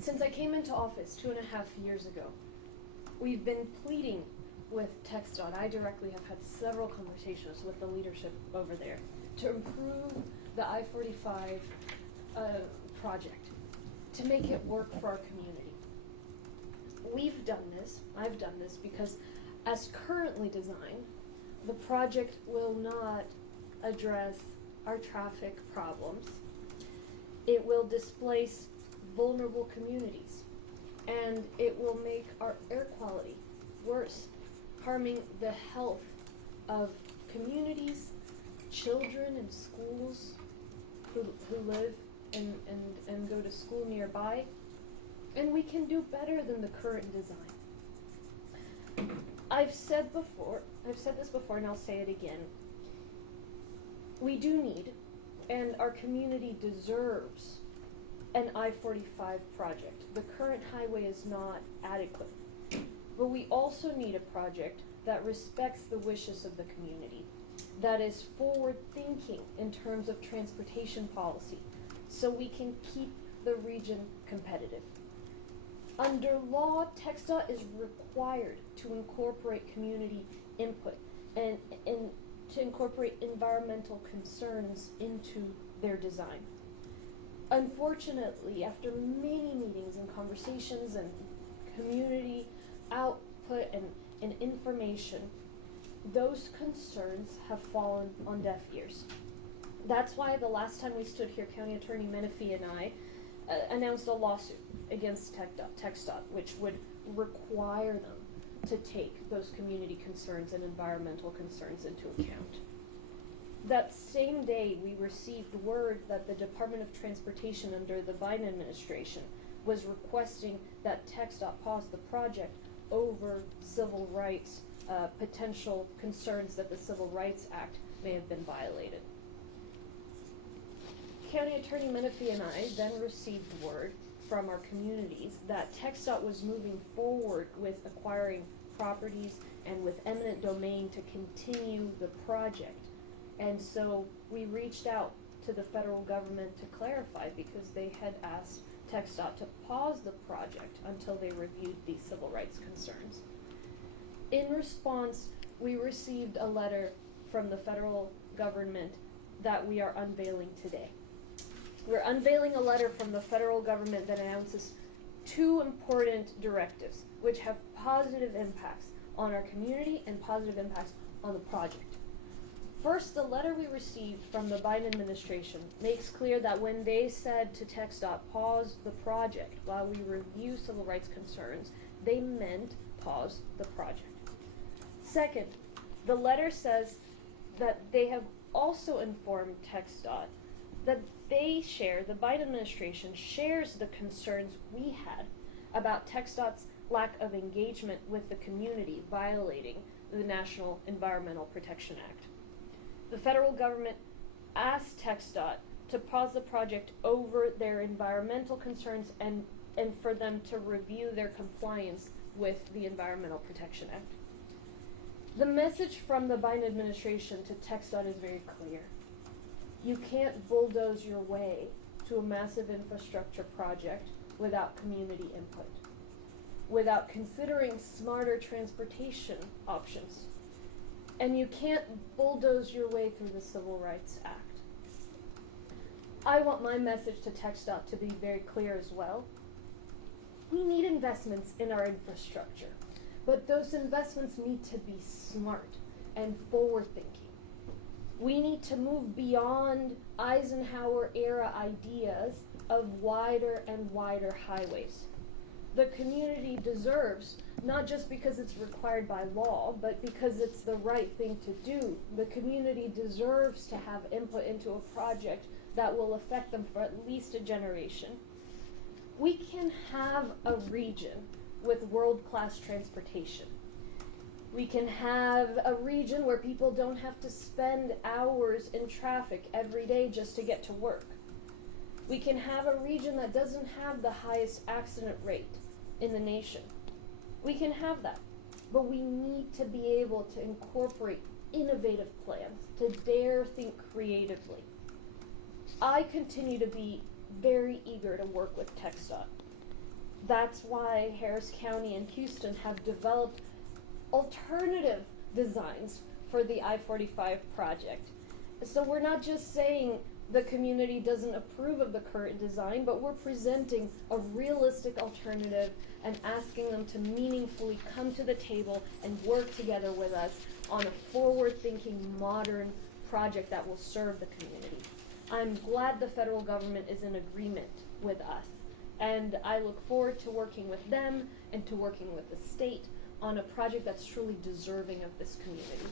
Since I came into office 2.5 years ago, we've been pleading with TxDOT. I directly have had several conversations with the leadership over there to improve the I-45 project, to make it work for our community. We've done this, I've done this, because as currently designed, the project will not address our traffic problems. It will displace vulnerable communities, and it will make our air quality worse, harming the health of communities, children in schools who live and go to school nearby. And we can do better than the current design. I've said this before and I'll say it again. We do need, and our community deserves, an I-45 project. The current highway is not adequate. But we also need a project that respects the wishes of the community, that is forward-thinking in terms of transportation policy, so we can keep the region competitive. Under law, TxDOT is required to incorporate community input and to incorporate environmental concerns into their design. Unfortunately, after many meetings and conversations and community output and information, those concerns have fallen on deaf ears. That's why the last time we stood here, County Attorney Menifee and I announced a lawsuit against TxDOT, which would require them to take those community concerns and environmental concerns into account. That same day, we received word that the Department of Transportation under the Biden administration was requesting that TxDOT pause the project over civil rights, potential concerns that the Civil Rights Act may have been violated. County Attorney Menifee and I then received word from our communities that TxDOT was moving forward with acquiring properties and with eminent domain to continue the project. And so we reached out to the federal government to clarify, because they had asked TxDOT to pause the project until they reviewed these civil rights concerns. In response, we received a letter from the federal government that we are unveiling today. We're unveiling a letter from the federal government that announces 2 important directives, which have positive impacts on our community and positive impacts on the project. First, the letter we received from the Biden administration makes clear that when they said to TxDOT, pause the project while we review civil rights concerns, they meant pause the project. Second, the letter says that they have also informed TxDOT that the Biden administration shares the concerns we had about TxDOT's lack of engagement with the community violating the National Environmental Protection Act. The federal government asked TxDOT to pause the project over their environmental concerns and for them to review their compliance with the Environmental Protection Act. The message from the Biden administration to TxDOT is very clear. You can't bulldoze your way to a massive infrastructure project without community input, without considering smarter transportation options. And you can't bulldoze your way through the Civil Rights Act. I want my message to TxDOT to be very clear as well. We need investments in our infrastructure, but those investments need to be smart and forward-thinking. We need to move beyond Eisenhower-era ideas of wider and wider highways. The community deserves, not just because it's required by law, but because it's the right thing to do. The community deserves to have input into a project that will affect them for at least a generation. We can have a region with world-class transportation. We can have a region where people don't have to spend hours in traffic every day just to get to work. We can have a region that doesn't have the highest accident rate in the nation. We can have that, but we need to be able to incorporate innovative plans, to dare think creatively. I continue to be very eager to work with TxDOT. That's why Harris County and Houston have developed alternative designs for the I-45 project. So we're not just saying the community doesn't approve of the current design, but we're presenting a realistic alternative and asking them to meaningfully come to the table and work together with us on a forward-thinking, modern project that will serve the community. I'm glad the federal government is in agreement with us, and I look forward to working with them and to working with the state on a project that's truly deserving of this community.